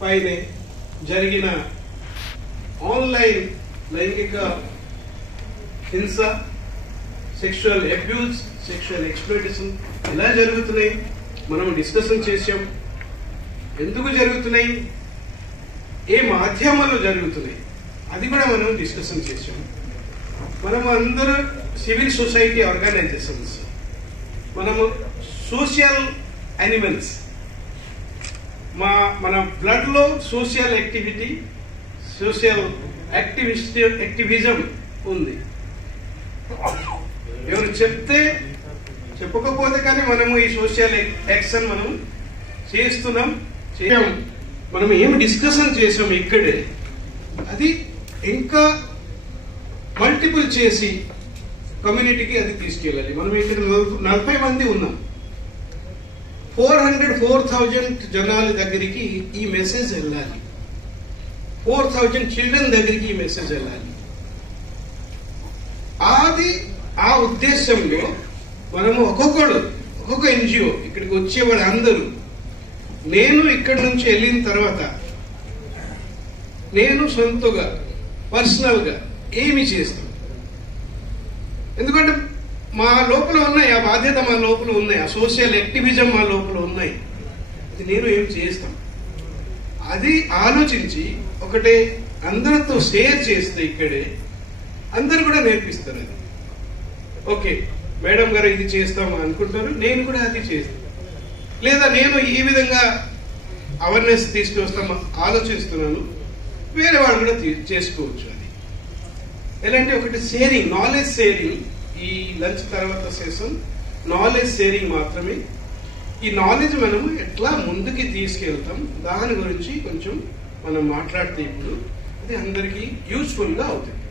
పైనే జరిగిన ఆన్లైన్ లైంగిక హింస, సెక్షువల్ అబ్యూస్, సెక్షువల్ ఎక్స్‌ప్లాయిటేషన్ ఎలా జరుగుతున్నాయి మనం డిస్కషన్ చేశాం. ఎందుకు జరుగుతున్నాయి, ఏ మాధ్యమాల్లో జరుగుతున్నాయి అది కూడా మనం డిస్కషన్ చేశాం. మనం అందరూ సివిల్ సొసైటీ ఆర్గనైజేషన్స్, మనము సోషల్ యానిమల్స్. మన బ్లడ్ లో సోషల్ యాక్టివిటీ, సోషల్ యాక్టివిజం ఉంది. ఎవరు చెప్తే చెప్పకపోతే కానీ మనము ఈ సోషల్ యాక్షన్ మనం చేస్తున్నాం. మనం ఏం డిస్కషన్ చేసాం ఇక్కడే అది ఇంకా మల్టిపుల్ చేసి కమ్యూనిటీకి అది తీసుకెళ్ళాలి. మనం ఇక్కడ 40 మంది ఉన్నాం. 4,000 జనాల దగ్గరికి ఈ మెసేజ్ వెళ్ళాలి. 4,000 చిల్డ్రన్ దగ్గరికి ఈ మెసేజ్ వెళ్ళాలి. అది ఆ ఉద్దేశంలో మనము ఒక్కొక్క ఎన్జిఓ ఇక్కడికి వచ్చేవాడు అందరూ, నేను ఇక్కడి నుంచి వెళ్ళిన తర్వాత నేను సొంతగా పర్సనల్ గా ఏమి చేస్తాం. ఎందుకంటే మా లోపల ఉన్నాయి, ఆ బాధ్యత మా లోపల ఉన్నాయి, ఆ సోషల్ యాక్టివిజం మా లోపల ఉన్నాయి. అది నేను ఏం చేస్తాం అది ఆలోచించి ఒకటే అందరితో షేర్ చేస్తే ఇక్కడే అందరు కూడా నేర్పిస్తారు. అది ఓకే మేడం గారు ఇది చేస్తాం అనుకుంటారు, నేను కూడా అది చేస్తాను. లేదా నేను ఈ విధంగా అవేర్నెస్ తీసుకొస్తాం ఆలోచిస్తున్నాను, వేరే వాళ్ళు కూడా చేసుకోవచ్చు. అది ఎలాంటి ఒకటి షేరింగ్, నాలెడ్జ్ షేరింగ్. ఈ లంచ్ తర్వాత సెషన్ నాలెడ్జ్ షేరింగ్ మాత్రమే. ఈ నాలెడ్జ్ మనము ఎట్లా ముందుకి తీసుకెళ్తాం దాని గురించి కొంచెం మనం మాట్లాడితే ఇప్పుడు అది అందరికీ యూజ్ఫుల్ గా అవుతుంది.